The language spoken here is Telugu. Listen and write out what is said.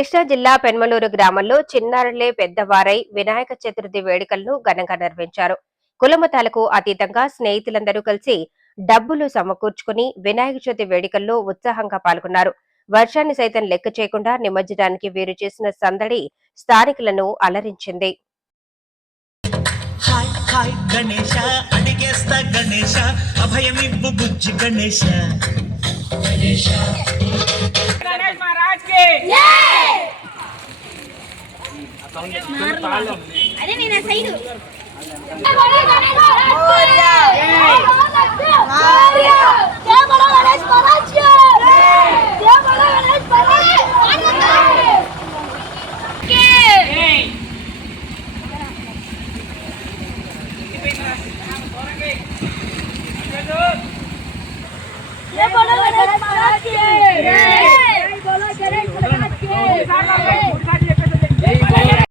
కృష్ణా జిల్లా పెన్మలూరు గ్రామంలో చిన్నారులే పెద్దవారై వినాయక చతుర్థి వేడుకలను ఘనంగా నిర్వహించారు. కులమతాలకు అతీతంగా స్నేహితులందరూ కలిసి డబ్బులు సమకూర్చుకుని వినాయక చవితి వేడుకల్లో ఉత్సాహంగా పాల్గొన్నారు. వర్షాన్ని సైతం లెక్క చేయకుండా నిమజ్జనానికి వీరు చేసిన సందడి స్థానికులను అలరించింది. అరే నేను సైడు ఏ